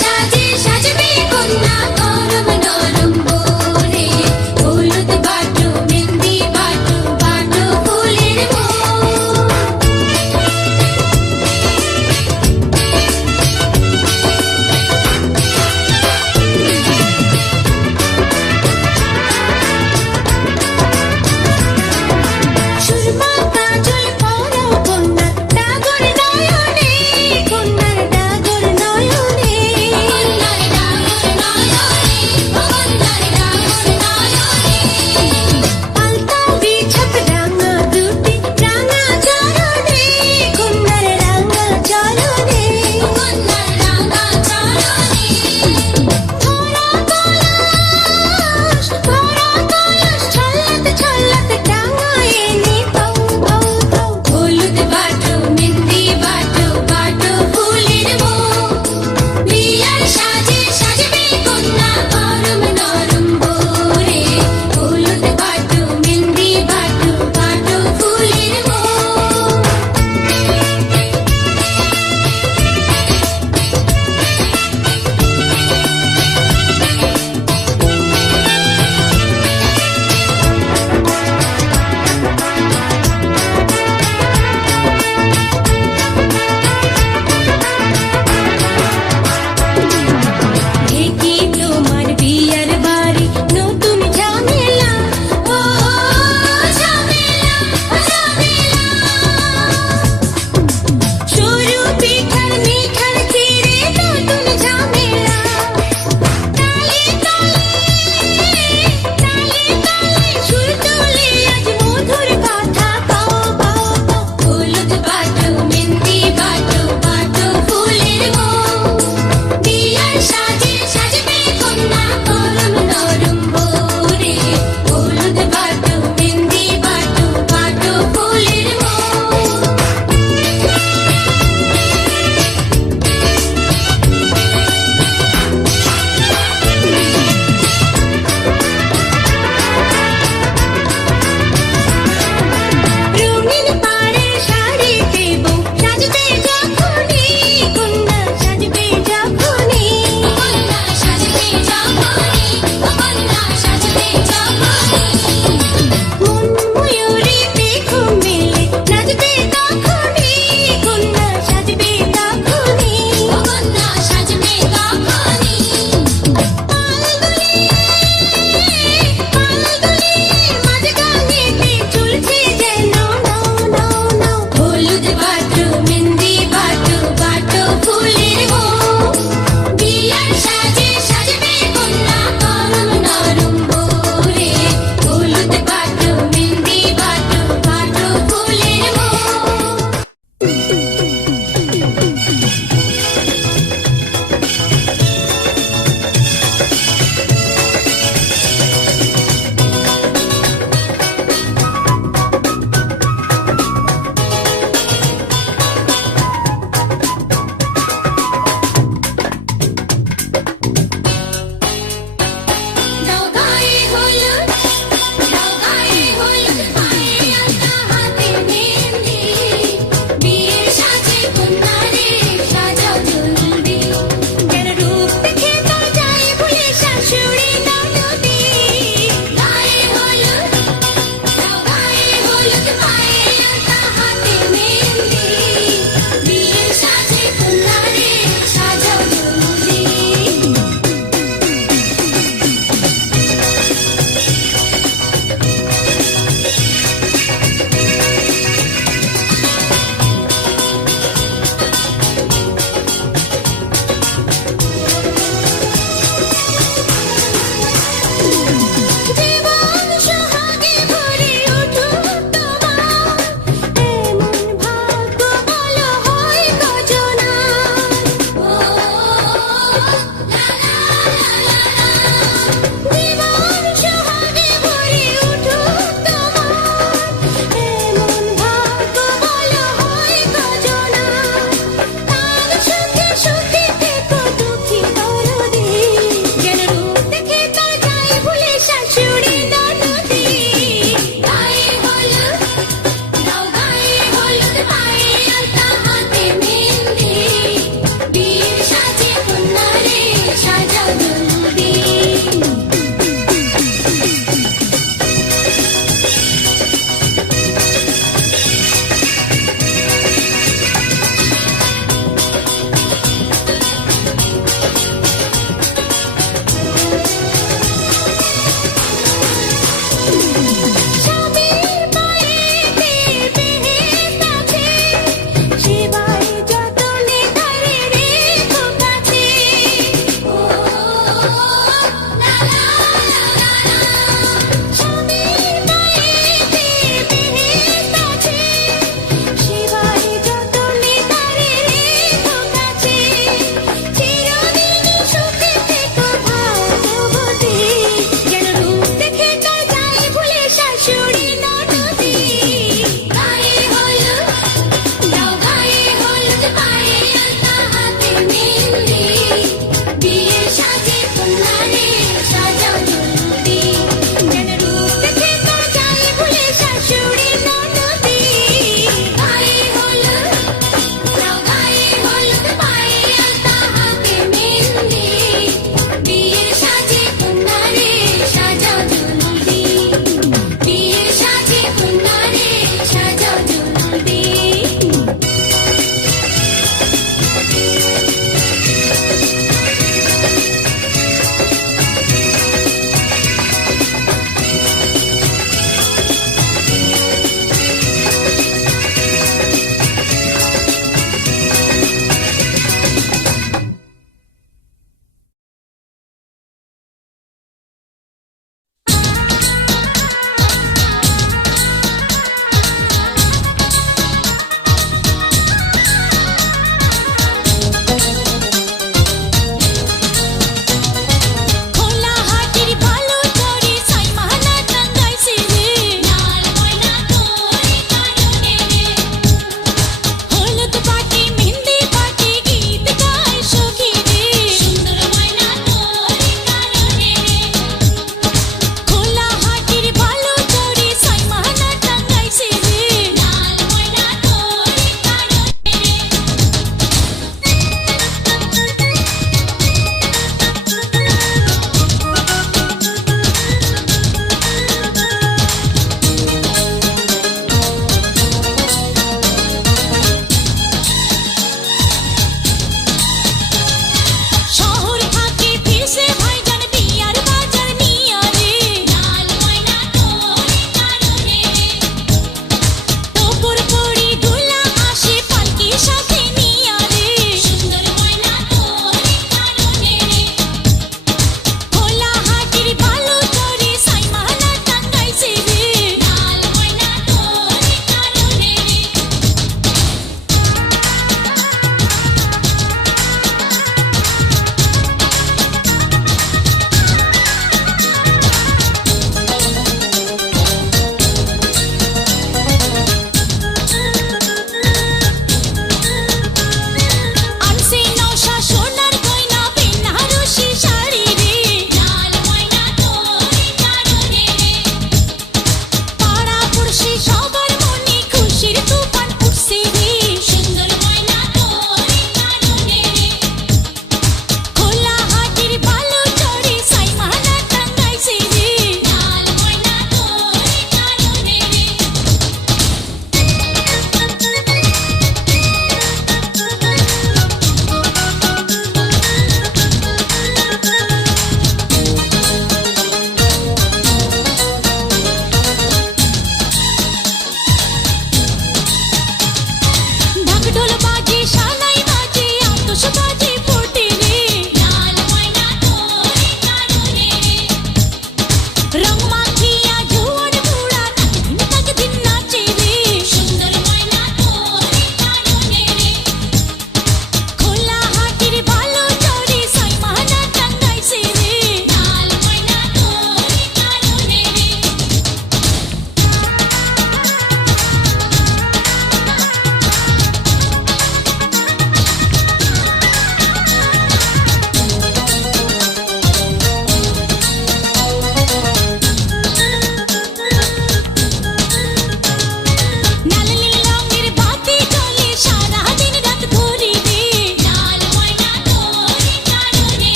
সাজে সাজবে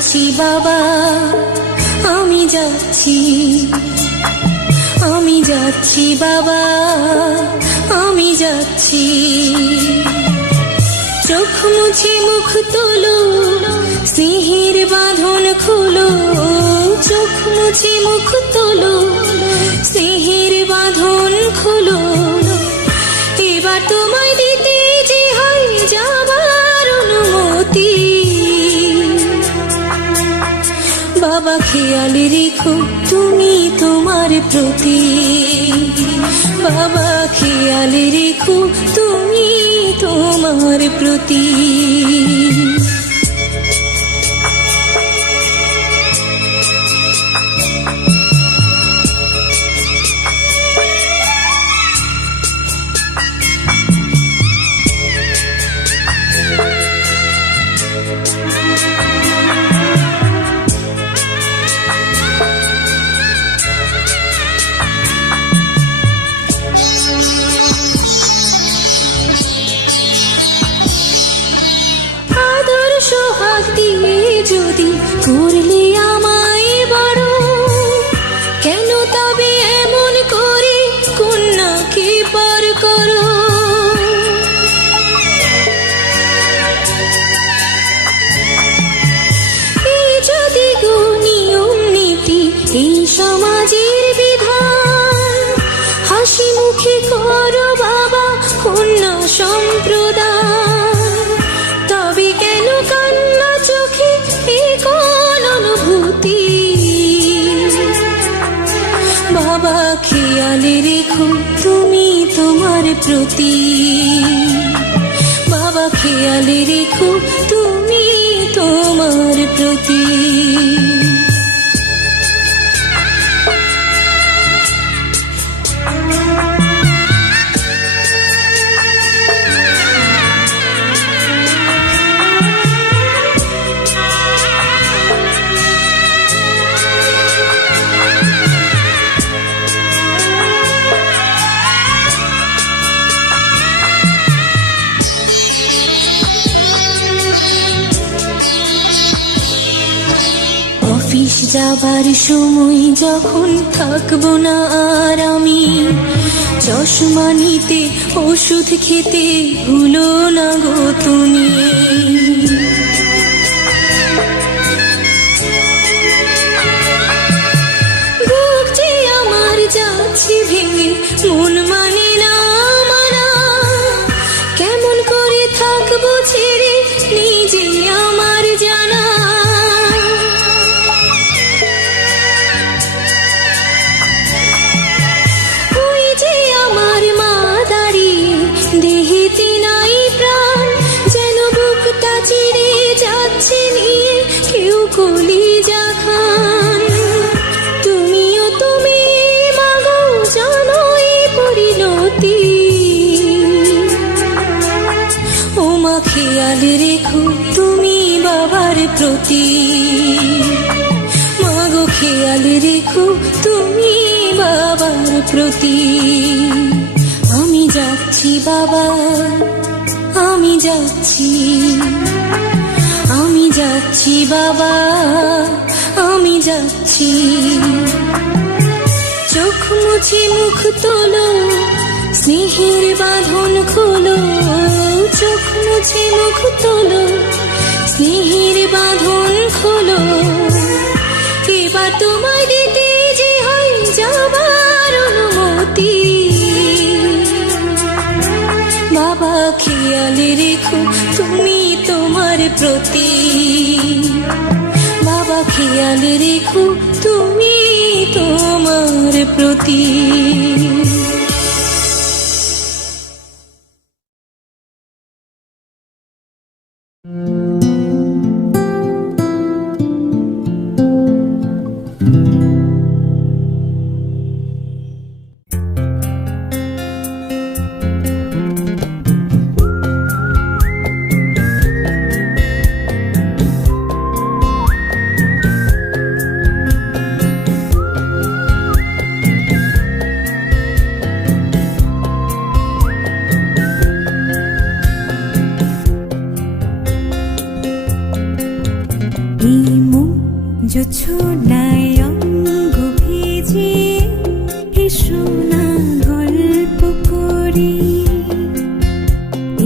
যাচ্ছি বাবা, আমি যাচ্ছি, আমি যাচ্ছি বাবা, আমি যাচ্ছি। চোখ মুছে মুখ তোলো, স্নেহের বাঁধন খোলো, চোখ মুছে মুখ তোলো, স্নেহের বাঁধন খোলো। এবার তোমায় দিতে যে হয় যাবার অনুমতি। বাবা খেয়াল রেখো তুমি তোমার প্রতি, বাবা খেয়াল রেখো তুমি তোমার প্রতি। সোহাগ দিয়ে যদি করলে আমায় বড়, কেন তবে এমন করে কন্যাকে পর করো। এই যদি গো নিয়ম নীতি, এই সমাজের বিধান, হাসি মুখে করো বাবা কন্যা সম্প্রদান। তবে কেন কান্না চোখে এই কোন অনুভূতি? বাবা খেয়াল রেখো তুমি তোমার প্রতি, বাবা খেয়াল রেখো তুমি তোমার প্রতি। অফিস যাবার সময় যখন থাকবো না আর আমি, চশমা নিতে ওষুধ খেতে ভুলো না গো তুমি। বুক যে আমার যাচ্ছে ভেঙে, মন মানে না মানা, কেমন করে থাকবো ছেড়ে নিজে আমার জানা। দেহেতে নাই প্রাণ, যেন বুকটা চিরে যাচ্ছে নিয়ে কেউ কলিজা খান। তুমিও তুমি মাগো জানো এই পরিণতি। ও মা খেয়াল রেখো তুমি বাবার প্রতি, মাগো খেয়াল রেখো তুমি বাবার প্রতি। আমি যাচ্ছি বাবা, আমি যাচ্ছি, আমি যাচ্ছি বাবা, আমি যাচ্ছি। চোখ মুছে মুখ তোলো, স্নেহের বাঁধন খোলো, চোখ মুছে মুখ তোলো, স্নেহের বাঁধন খোলো। এবার তোমায় দিতে যে হয় যাবার অনুমতি। বাবা খেয়াল রেখো তুমি তোমার প্রতি, বাবা খেয়াল রেখো তুমি তোমার প্রতি। জোছনায় অঙ্গ ভিজে এসো না গল্প করি।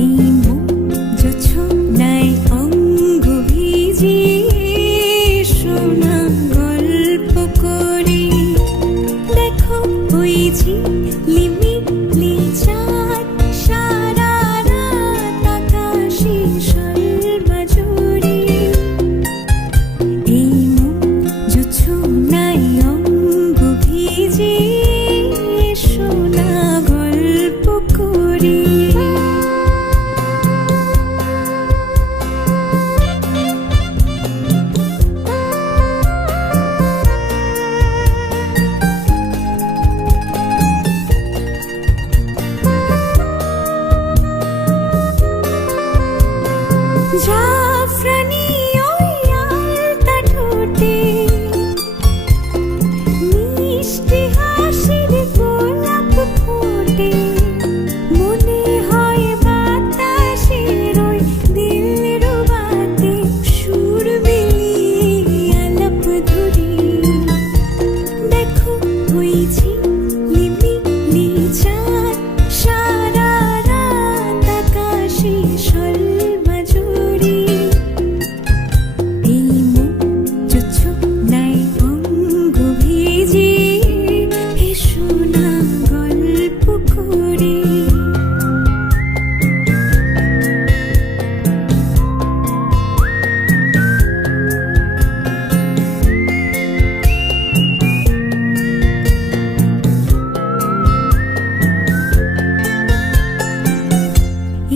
এই মন জোছনায় অঙ্গ ভিজে এসো না গল্প করি। দেখো ওই ঝিলিমিলি চাঁদ সারা রাত আকাশে সর্বজুড়ে। এই মন জোছনায় অঙ্গ ভিজে এসো না গল্প করি। জাফরানি ওই আলতা ঠোঁটে মিষ্টি হাসির গোলাপ ফোটে। মনে হয় বাতাসের ওই দিলরুবাতে সুর মিলিয়ে আলাপ ধরি। দেখো ওই ঝিলিমিলি চাঁদ সারা রাত আকাশে সর্বজুড়ে। এই মন জোছনায় অঙ্গ ভিজে এসো না গল্প করি।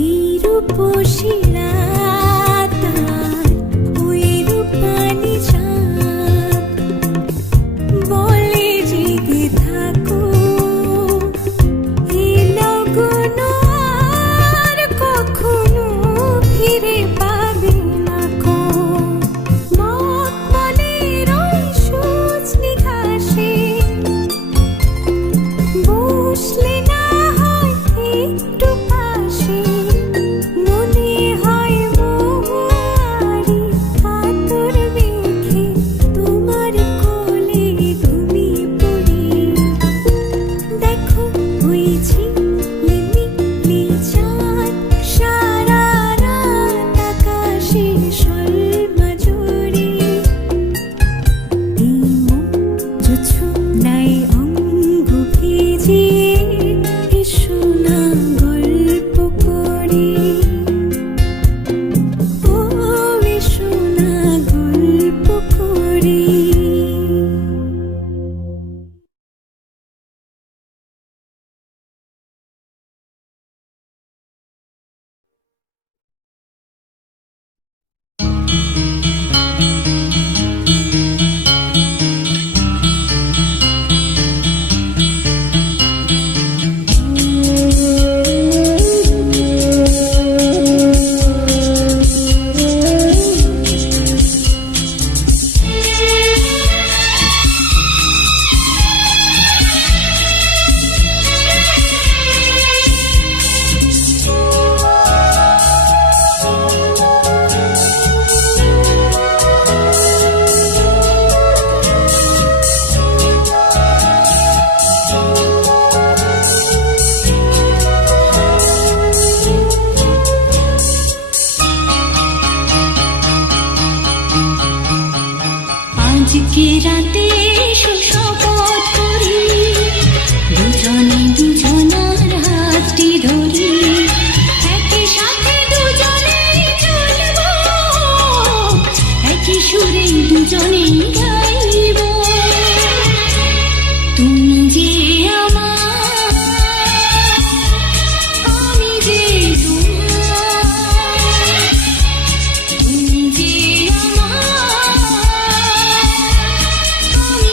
এই রূপসী রাত আর ওই রূপালি চাঁদ বলে জেগে থাকো। এই লগন আর কখনো ফিরে পাবে না কো। মখমলের ওই সজনে ঘাসে বসলে না হয় একটু পাশে। মনে হয় মহুয়ারি আতর মেখে তোমার কোলে ঘুমিয়ে পড়ি। দেখো ওই ঝিলিমিলি চাঁদ সারা রাত আকাশে সর্বজুড়ে। এই মন জোছনায় অঙ্গ ভিজে এসো না গল্প করি। ও এসো না গল্প করি। আজকে রাতে শপথ করি দুজনে দুজনার হাতটি ধরি। একই সাথে দুজনেই চলবো, একই সুরেই দুজনেই গাইব। তুমি যে আমার, আমি যে তোমার। তুমি যে আমার, আমি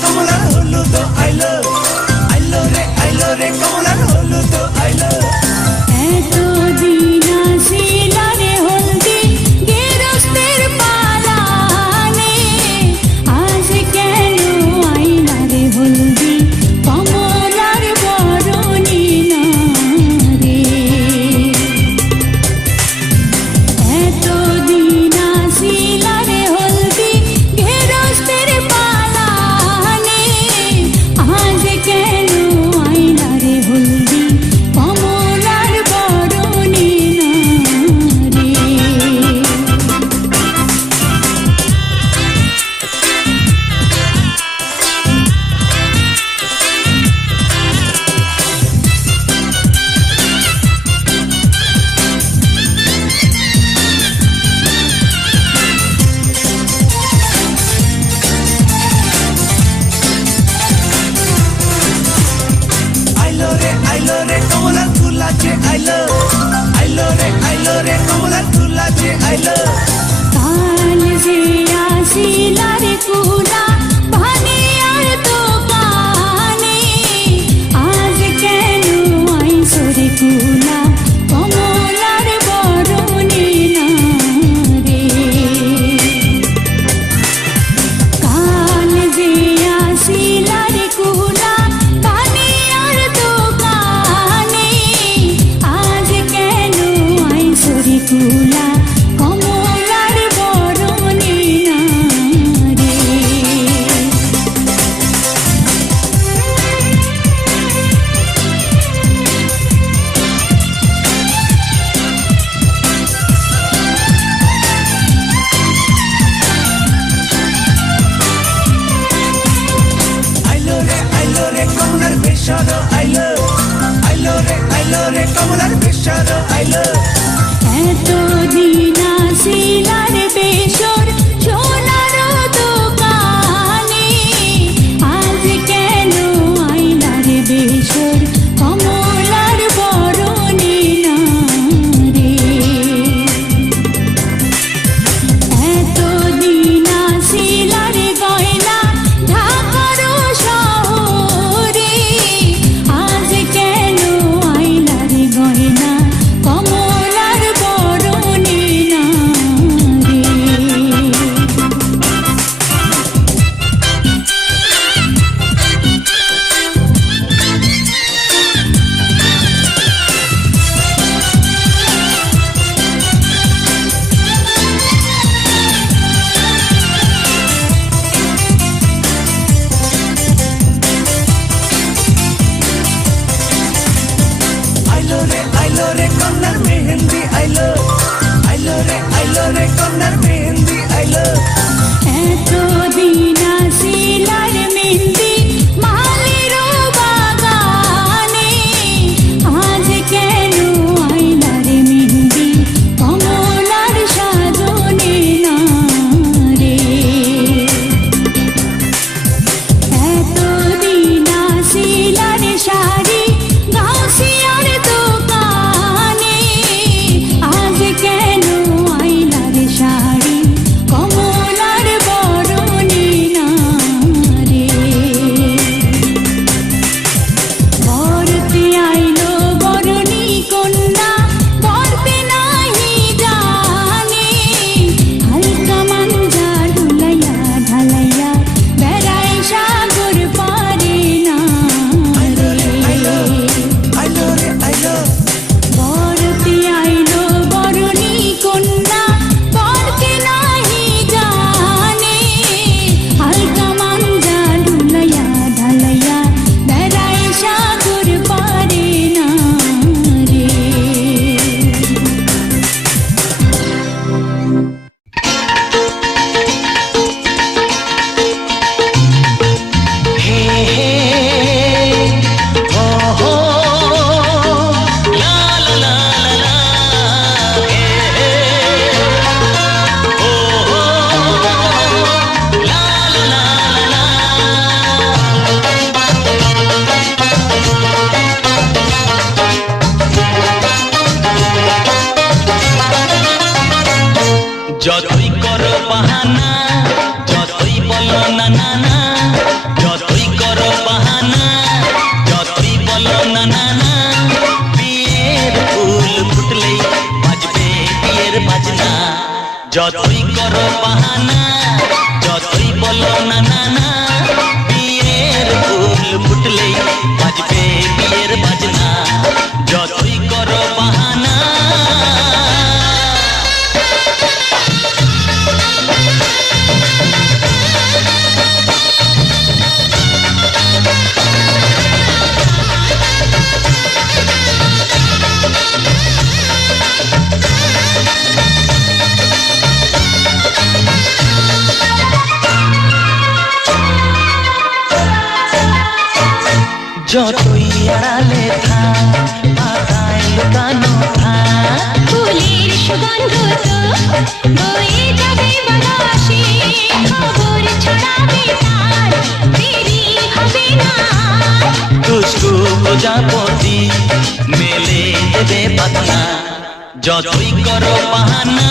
কমলার হলুদ আইলো আইলো রে কমলার হলুদ আইলো এতদিন আসিল রে হলদি গেরস্তের পালানে আজ কেন আইলা রে হলদি কমলার বরণী না রে এতদিন আসিল রে হলদি গেরস্তের পালানে আজ কেন আইলা রে হলদি কমলার বরণী না রে আইলো রে কমলার ফুল আছে আইলো রে কমলার ফুল আছে আইলো কাল যে আসিল রে কুলা ভানিয়ার দোকানে আজ কেন আইসো রে কুলা কমলার বরণী না রে কাল যে আসিল রে কুলা ভানিয়ার দোকানে আজ কেন আইসো রে কুলা কমলার বরণী না রে আইলো রে কমলার বেশর আইলো রে কমলার বেশর আইলো এতদিন আসিল রে বেশর সোনার দোকানে আজ কেন আইলা রে বেশর কমলার বরণী না রে এতদিন আসিল রে গয়না ঢাকার শহরে আজ কেন আইলা রে গয়না কমলার বরণী না রে যতই করো বাহানা, যতই বলো না না না, বিয়ের ফুল ফুটলেই বাজবে বিয়ের বাজনা। যতই করো বাহানা, যতই আড়ালে থাক, পাতায় লুকানো থাক, ফুলের সুগন্ধ তো বয়ে যাবে বাতাসে, খবর ছড়াবে তার, দেরি হবে না। দুষ্টু প্রজাপতি মেলে দেবে পাতনা। যতই করো বাহানা,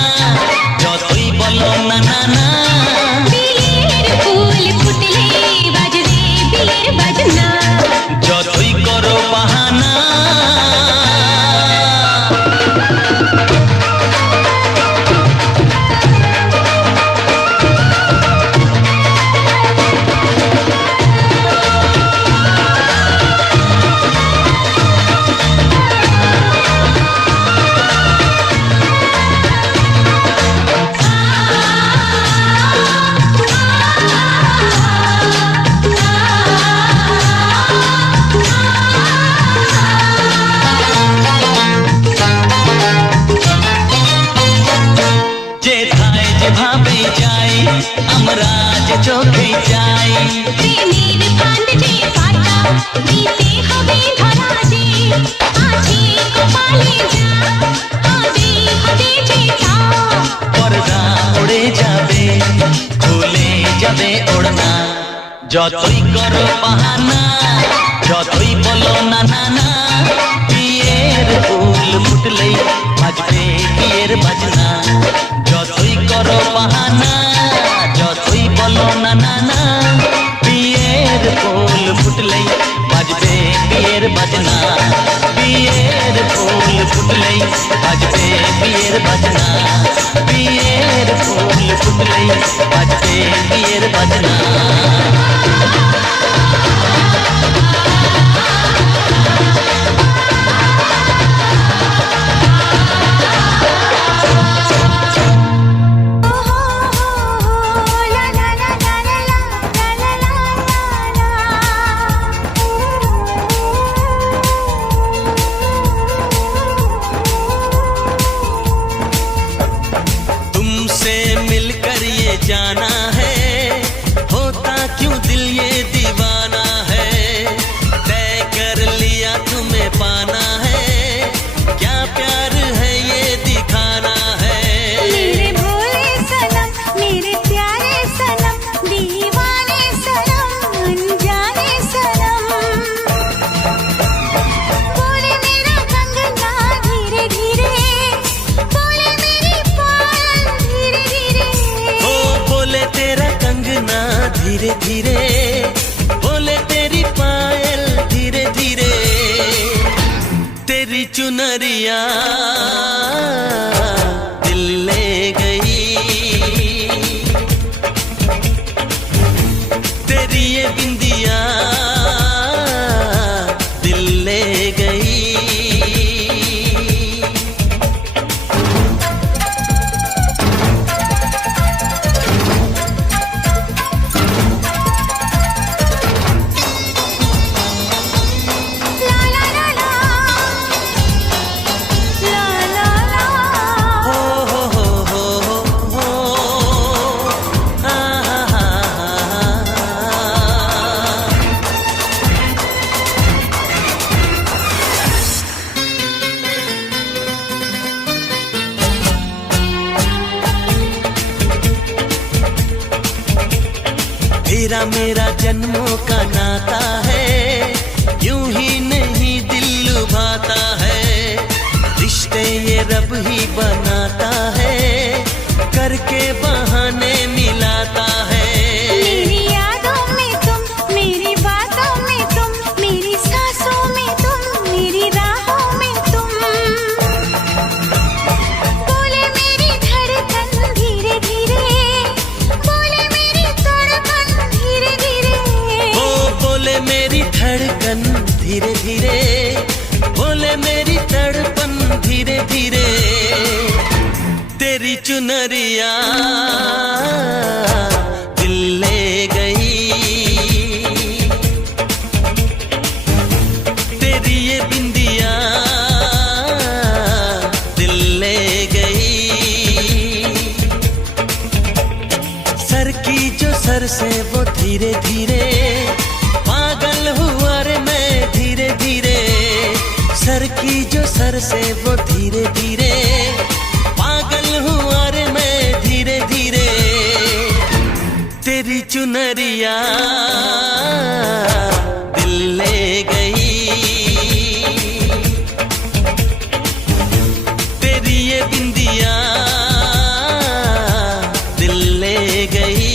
যতই বলো না না না, বিয়ের ফুল ফুটলে বাজবে বিয়ের বাজনা। যতই করো বাহানা। যেথায় যেভাবে যাই, আমরা যে চোখে যাই, প্রেমের ফান্ড যে পাতা দিতে হবে ধরা যে, আছে কপালে যা হবে হবে যেটা। পর্দা উড়ে যাবে, খুলে যাবে ওড়না। যতই করো বাহানা, যতই বলো না না না, বিয়ের ফুল ফুটলেই বাজবে বিয়ের বাজনা। যতই করো বাহানা, যতই বলো না না না, বিয়ের ফুল ফুটলেই বাজবে বিয়ের বাজনা। বিয়ের ফুল ফুটলেই বাজবে বিয়ের বাজনা। বিয়ের ফুল ফুটলেই বাজবে বিয়ের বাজনা। লা লা লা লা লা লা লা লা तुमसे मिलकर ये जाना है, होता क्यों दिल ये दीवाना है। तय कर लिया तुम्हें पाना है, क्या प्यार है ये दिखाना है। मेरे भोले सनम, मेरे प्यारे सनम, दीवाने सनम, अनजाने सनम। बोले मेरा कंगना धीरे धीरे, बोले मेरी पायल धीरे धीरे। ओ बोले तेरा कंगना धीरे धीरे, बोले तेरी पायल धीरे धीरे। तेरी चुनरिया दिल ले गई, तेरी ये बिंदिया दिल ले गई। ला ला ला ला, ला ला ला। हो हो आ हा हा। तेरा मेरा जन्मों का नाता है, यूं ही नहीं दिल लुभाता है। रिश्ते ये रब ही बनाता है, करके बहाने मिलाता है। मेरी यादों में तुम, मेरी बातों में तुम, मेरी सांसों में तुम, मेरी राहों में तुम। बोले मेरी धड़कन धीरे मेरी धड़कन धीरे धीरे, बोले मेरी तड़पन धीरे धीरे। तेरी चुनरिया दिल ले गई, तेरी ये बिंदिया दिल ले गई। सर की जो सर से वो धीरे धीरे, पागल हुआ रे मैं धीरे धीरे। सर की जो सर से वो धीरे धीरे, पागल हुआ रे मैं धीरे धीरे। तेरी चुनरिया दिल ले गई, तेरी ये बिंदिया दिल ले गई।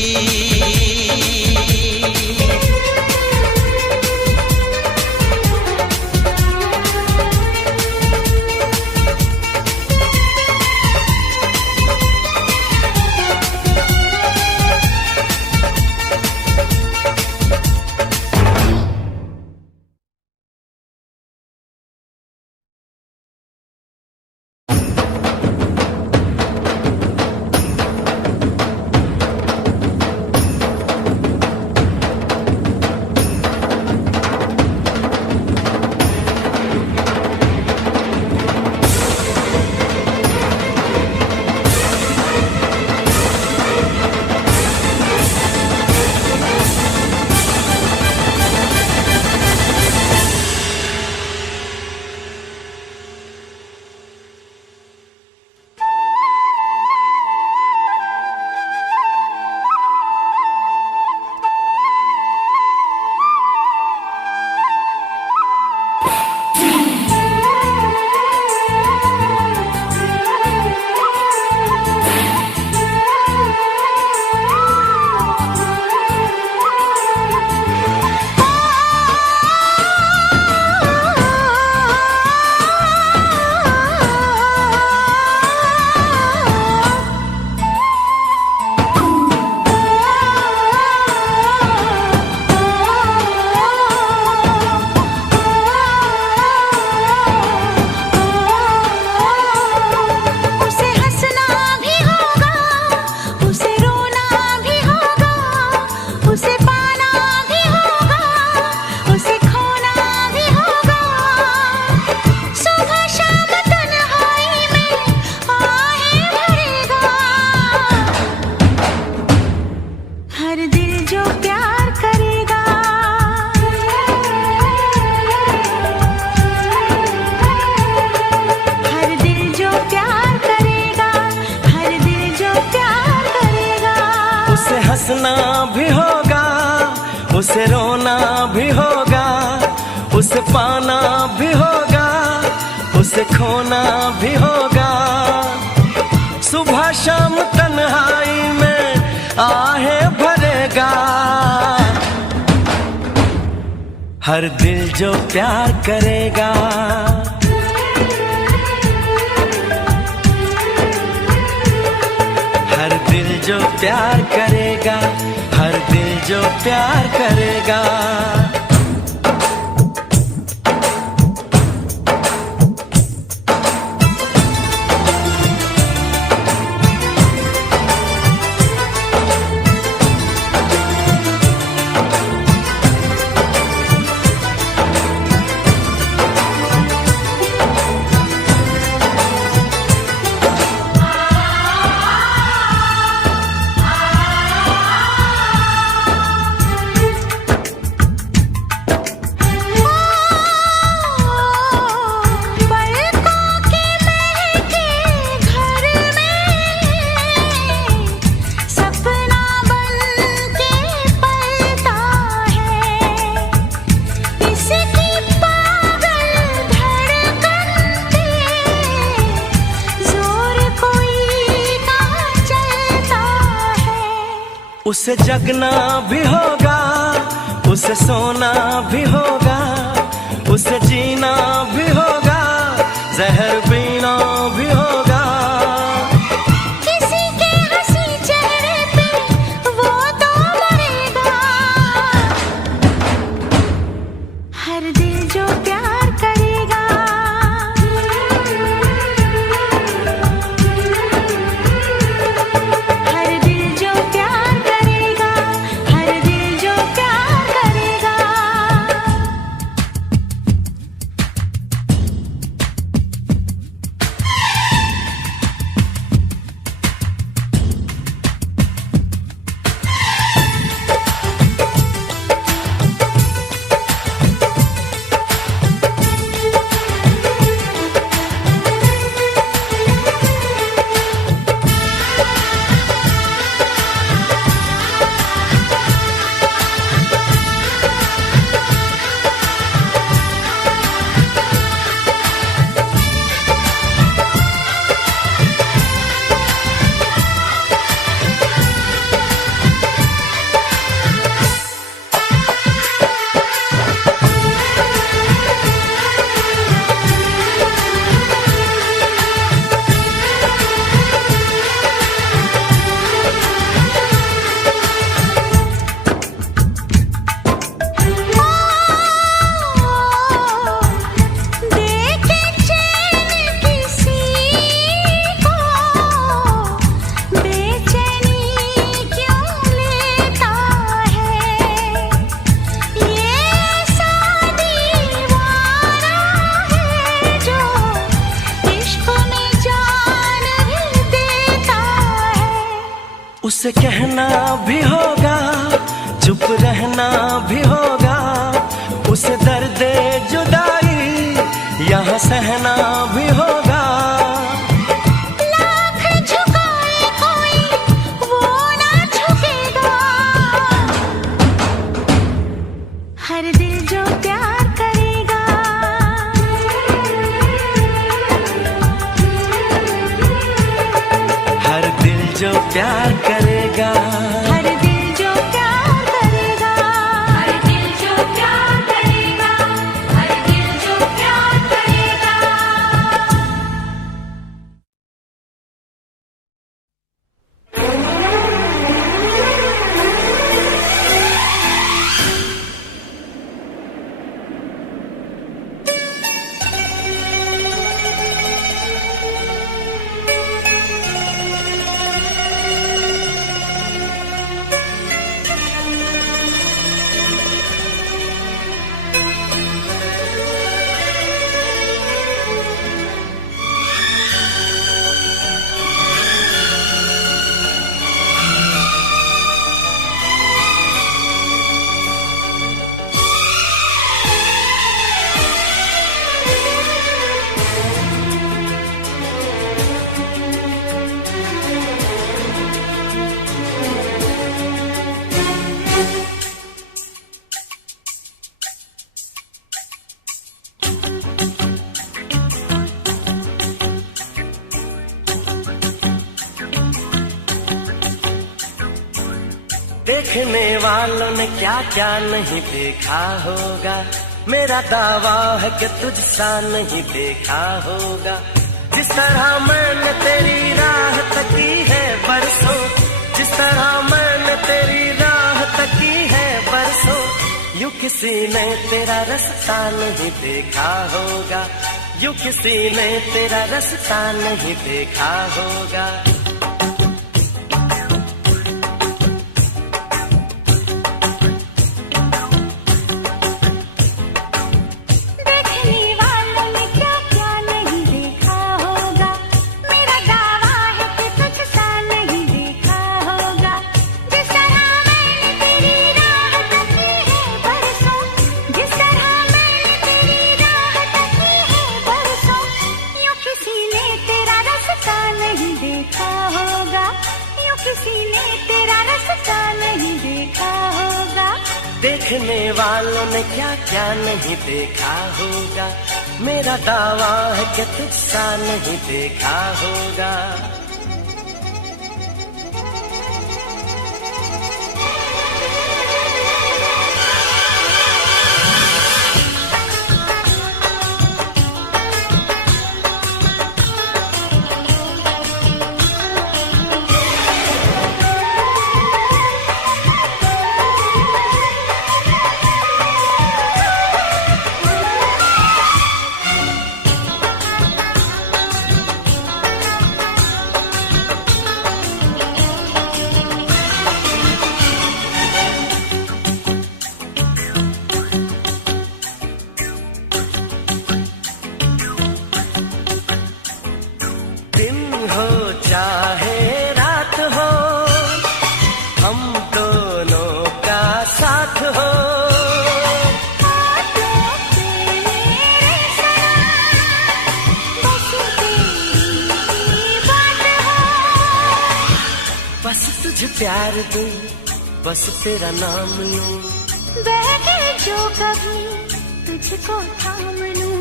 हंसना भी होगा, उसे रोना भी होगा, उसे पाना भी होगा, उसे खोना भी होगा। सुबह शाम तन्हाई में आहे भरेगा, हर दिल जो प्यार करेगा। हर दिल जो प्यार करेगा, हर दिल जो प्यार करेगा। उसे जगना भी होगा, उसे सोना भी होगा, उसे जीना भी होगा, जहर पीना भी होगा। किसी के हंसी चेहरे पे वो तो मरेगा, उसे कहना भी होगा, चुप रहना भी होगा, उसे दर्द जुदाई यहाँ सहना भी होगा। लाख झुकाए कोई वो ना झुकेगा, हर दिल जो प्यार करेगा, हर दिल जो प्यार करेगा, हर दिल जो प्यार करेगा, हर दिल जो प्यार करेगा, हर दिल जो प्यार करेगा। देखने वालों ने क्या क्या नहीं देखा होगा, मेरा दावा है कि तुझसा नहीं देखा होगा। जिस तरह मैंने तेरी राह तकी है बरसों, जिस तरह मैंने तेरी राह तकी है बरसों, यूं किसी ने तेरा रास्ता नहीं देखा होगा, यूं किसी ने तेरा रास्ता नहीं देखा होगा। देखने वालों ने क्या क्या नहीं देखा होगा, मेरा दावा है कि तुझसा नहीं देखा होगा। जिस तरह मैंने तेरी राह तकी है बरसों, जिस तरह मैंने तेरी राह तकी है बरसों, यूं किसी ने तेरा रास्ता नहीं देखा होगा, यूं किसी ने तेरा रास्ता नहीं देखा होगा। देखने वालों ने क्या क्या नहीं देखा होगा, मेरा दावा है कि तुझसा नहीं देखा होगा। दिन हो चाहे रात हो, हम दोनों का साथ हो। बस तुझे प्यार दूं, बस तेरा नाम लूं, बहके जो कभी तुझको थाम लूं,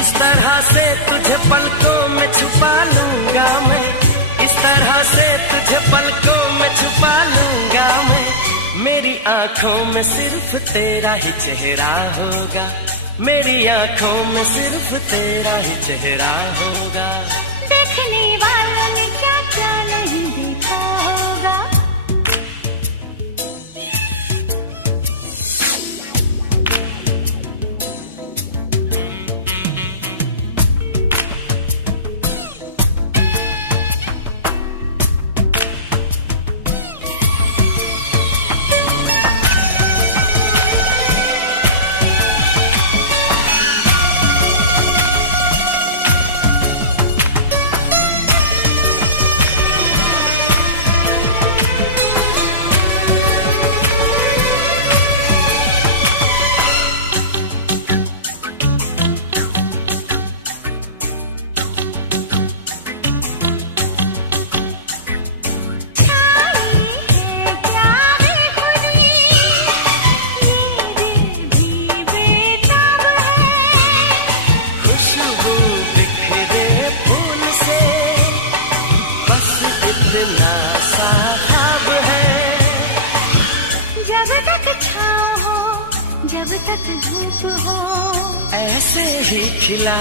इस तरह से तुझे पलकों में छुपा लूंगा मैं, इस तरह से तुझे पलकों में छुपा लूंगा मैं। मेरी आंखों में सिर्फ तेरा ही चेहरा होगा, मेरी आंखों में सिर्फ तेरा ही चेहरा होगा। देखने वालों ने क्या क्या नहीं देखा होगा। जब तक छाँव हो, जब तक धूप हो, ऐसे ही खिला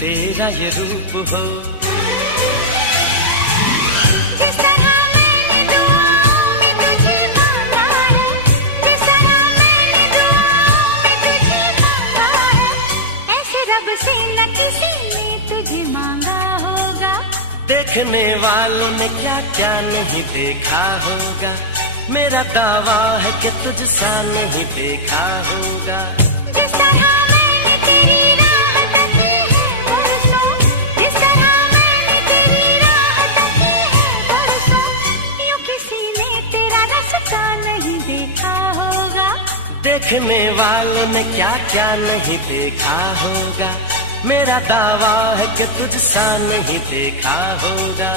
तेरा ये रूप हो। जिस तरह मैंने दुआओं में तुझे मांगा है, जिस तरह मैंने दुआओं में तुझे मांगा है, ऐसे रब से न किसी ने तुझे मांगा होगा। देखने वालों ने क्या क्या नहीं देखा होगा, मेरा दावा है कि तुझसा नहीं देखा होगा। जिस तरह मैंने तेरी राह तकी है बरसों, जिस तरह मैंने तेरी राह तकी है बरसों, यूं किसी ने तेरा रास्ता नहीं देखा होगा। देखने वालों ने क्या क्या नहीं देखा होगा, मेरा दावा है कि तुझसा नहीं देखा होगा।